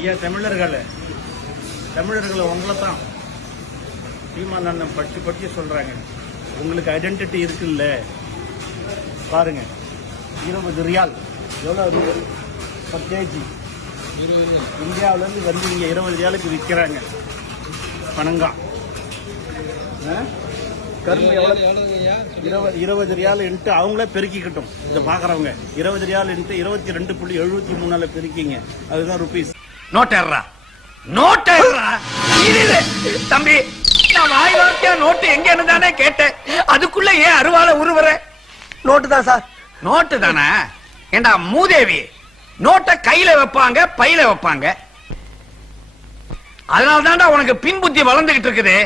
ஐயா தமிழர்களை உங்களை தான் சீமான் அண்ணன் பற்றி சொல்றாங்க. உங்களுக்கு ஐடென்டிட்டி இருக்குல்ல பாருங்க. 20 ரியால் எவ்வளோ பர் கேஜி இந்தியாவிலேருந்து வந்து இங்கே 20 ரியாலுக்கு விற்கிறாங்க. பனங்கா கரும்பு எவ்வளோ 20 ரியால் இன்ட்டு அவங்களே பெருக்கிக்கிட்டோம். இதை பார்க்குறவங்க 20 ரியால் இன்ட்டு 22.73 பெருக்கிங்க. அதுதான் ருபீஸ். நோட்டா தம்பி, நான் வாய் வார்த்தையா நோட்டு எங்க தானே கேட்டேன். அதுக்குள்ள ஏன் அருவால உருவற? நோட்டு தான் சார். நோட்டு தானே? ஏண்டா மூதேவி, நோட்டை கையில வைப்பாங்க, பையில வைப்பாங்க. அதனால தான்டா உனக்கு பின் புத்தி வளர்ந்துகிட்டு இருக்குது.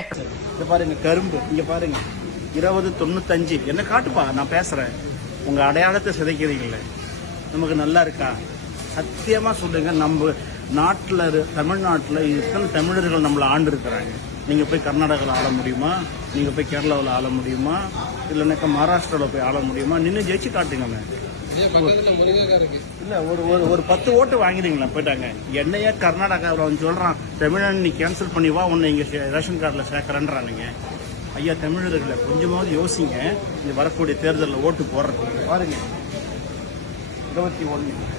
இங்க பாருங்க கரும்பு, இங்க பாருங்க 20.95. என்ன காட்டுப்பா, நான் பேசுறேன். உங்க அடையாளத்தை சிதைக்கிறீங்களே, நமக்கு நல்லா இருக்கா? சத்தியமா சொல்லுங்க, நம்ம நாட்டுல தமிழ்நாட்டுல இத்தனை தமிழர்கள் நம்மள ஆண்டு இருக்கிறாங்க. நீங்க போய் கர்நாடகாவில் ஆள முடியுமா? நீங்க போய் கேரளாவில் ஆள முடியுமா? இல்லைனாக்கா மகாராஷ்டிராவில் போய் ஆள முடியுமா? நின்று ஜெயிச்சு காட்டுங்க. இல்ல ஒரு 10 ஓட்டு வாங்கிடுங்களா போயிட்டாங்க. என்னையா கர்நாடகாவில் வந்து சொல்றான் தமிழன் நீ கேன்சல் பண்ணி வா, உன்னை இங்க ரேஷன் கார்டில் சேர்க்கறேன்றானுங்க. ஐயா தமிழர்களை கொஞ்சமாவது யோசிங்க. இந்த வரக்கூடிய தேர்தலில் ஓட்டு போடுறதுக்கு பாருங்க. 21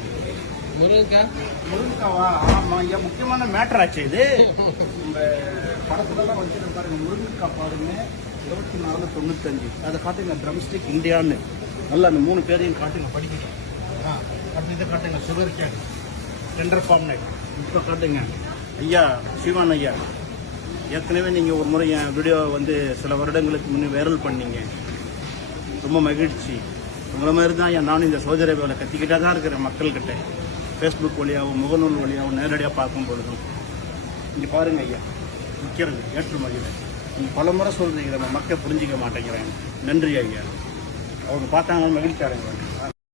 முருங்கைக்காவா? ஆமா ஐயா, முக்கியமான மேட்டர் ஆச்சு இது. நம்ம படத்துலலாம் வச்சுட்டு பாருங்க, முருங்கைக்காய் பாருங்க 24.95. அதை காட்டுங்க, ட்ரம்ஸ்டிக் இந்தியான்னு நல்லா அந்த 3 பேரையும் காட்டுங்க, படிக்கணும். அடுத்து காட்டுங்க, sugarcane tender form night. இப்போ காட்டுங்க ஐயா சிவான் ஐயா. ஏற்கனவே நீங்கள் ஒரு முறை என் வீடியோ வந்து சில வருடங்களுக்கு முன்னே வைரல் பண்ணீங்க. ரொம்ப மகிழ்ச்சி. உங்களை மாதிரி தான் நானும் இந்த சௌதி அரேபியாவில் கத்திக்கிட்டே தான் இருக்கிறேன் மக்கள்கிட்ட. ஃபேஸ்புக் வழியாகவும் முகநூல் வழியாகவும் நேரடியாக பார்க்கும் பொழுதும். இங்கே பாருங்க ஐயா, விற்கிறது ஏற்றுமதியில் நீங்கள் பல முறை சொல்கிறீங்க, நம்ம மக்கள் புரிஞ்சிக்க மாட்டேங்கிறாங்க. நன்றி ஐயா. அவங்க பார்த்தாங்க மகிழ்ச்சி அடைங்க.